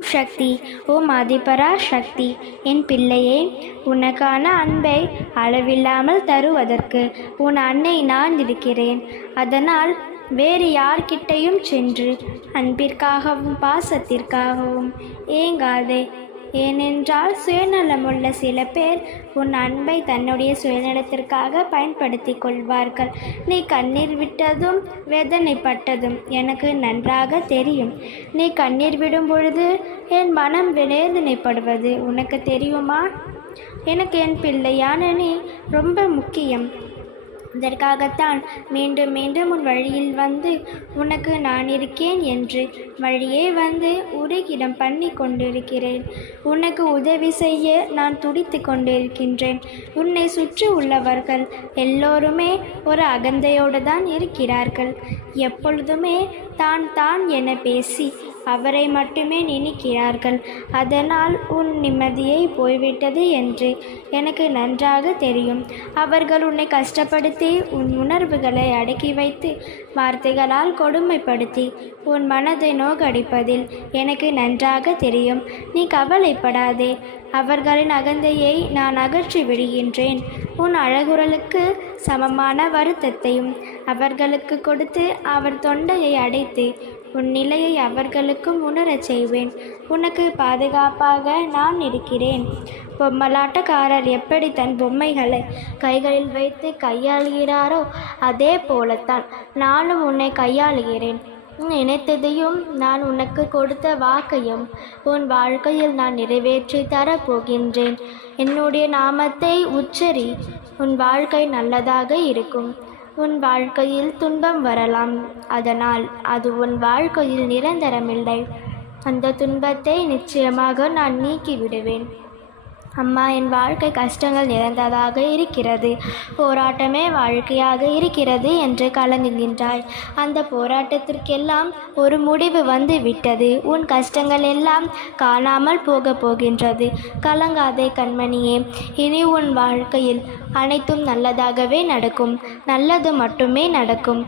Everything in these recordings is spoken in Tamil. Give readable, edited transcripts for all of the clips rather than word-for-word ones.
சக்தி. ஓம் ஆதிபரா சக்தி. என் பிள்ளையே, உனக்கான அன்பை அளவில்லாமல் தருவதற்கு உன் அன்னை நான் இருக்கிறேன். அதனால் வேறு யார்கிட்டையும் சென்று அன்பிற்காகவும் பாசத்திற்காகவும் ஏங்காதே. ஏனென்றால் சுயநலமுள்ள சில பேர் உன் அன்பை தன்னுடைய சுயநலத்திற்காக பயன்படுத்தி கொள்வார்கள். நீ கண்ணீர் விட்டதும் வேதனைப்பட்டதும் எனக்கு நன்றாக தெரியும். நீ கண்ணீர் விடும் பொழுது என் மனம் வேதனைப்படுவது உனக்கு தெரியுமா? எனக்கு என் பிள்ளையான நீ ரொம்ப முக்கியம். அதற்காகத்தான் மீண்டும் மீண்டும் உன் வழியில் வந்து உனக்கு நான் இருக்கேன் என்று வழியே வந்து உருகிடம் பண்ணி கொண்டிருக்கிறேன். உனக்கு உதவி செய்ய நான் துடித்து கொண்டிருக்கின்றேன். உன்னை சுற்றி உள்ளவர்கள் எல்லோருமே ஒரு அகந்தையோடு தான் இருக்கிறார்கள். எப்பொழுதுமே தான் தான் என பேசி அவரை மட்டுமே நினைக்கிறார்கள். அதனால் உன் நிம்மதியை போய்விட்டது என்று எனக்கு நன்றாக தெரியும். அவர்கள் உன்னை கஷ்டப்படுத்தி உன் உணர்வுகளை அடக்கி வைத்து வார்த்தைகளால் கொடுமைப்படுத்தி உன் மனதை நோக்கடிப்பதில் எனக்கு நன்றாக தெரியும். நீ கவலைப்படாதே. அவர்களின் அகந்தையை நான் அகற்றி விடுகின்றேன். உன் அழகுரலுக்கு சமமான வருத்தத்தையும் அவர்களுக்கு கொடுத்து அவர் தொண்டையை அடைத்து உன் நிலையை அவர்களுக்கும் உணரச் செய்வேன். உனக்கு பாதுகாப்பாக நான் இருக்கிறேன். பொம்மலாட்டக்காரர் எப்படி தன் பொம்மைகளை கைகளில் வைத்து கையாளுகிறாரோ அதே போலத்தான் நானும் உன்னை கையாளுகிறேன். நினைத்ததையும் நான் உனக்கு கொடுத்த வாக்கையும் உன் வாழ்க்கையில் நான் நிறைவேற்றி தரப்போகின்றேன். என்னுடைய நாமத்தை உச்சரி. உன் வாழ்க்கை நல்லதாக இருக்கும். உன் வாழ்க்கையில் துன்பம் வரலாம். அதனால் அது உன் வாழ்க்கையில் நிரந்தரமில்லை. அந்த துன்பத்தை நிச்சயமாக நான் நீக்கி விடுவேன். அம்மா, என் வாழ்க்கை கஷ்டங்கள் நிறைந்ததாக இருக்கிறது, போராட்டமே வாழ்க்கையாக இருக்கிறது என்று கலங்குகின்றாய். அந்த போராட்டத்திற்கெல்லாம் ஒரு முடிவு வந்து விட்டது. உன் கஷ்டங்கள் எல்லாம் காணாமல் போகின்றது. கலங்காதே கண்மணியே. இனி உன் வாழ்க்கையில் அனைத்தும் நல்லதாகவே நடக்கும். நல்லது மட்டுமே நடக்கும்.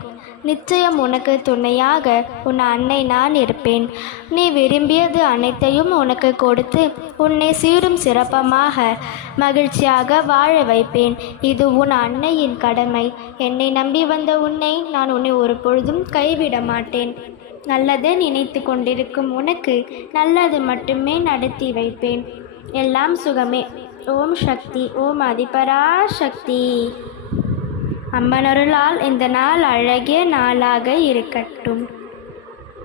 நிச்சயம் உனக்கு துணையாக உன் அன்னை நான் இருப்பேன். நீ விரும்பியது அனைத்தையும் உனக்கு கொடுத்து உன்னை சீரும் சிறப்பமாக மகிழ்ச்சியாக வாழ வைப்பேன். இது உன் அன்னையின் கடமை. என்னை நம்பி வந்த நான் உன்னை ஒரு பொழுதும் கைவிட மாட்டேன். நல்லதை நினைத்து கொண்டிருக்கும் உனக்கு நல்லது மட்டுமே நடத்தி வைப்பேன். எல்லாம் சுகமே. ஓம் சக்தி. ஓம் ஆதிபரா சக்தி. அம்மனருளால் இந்த நாள் அழகிய நாளாக இருக்கட்டும்.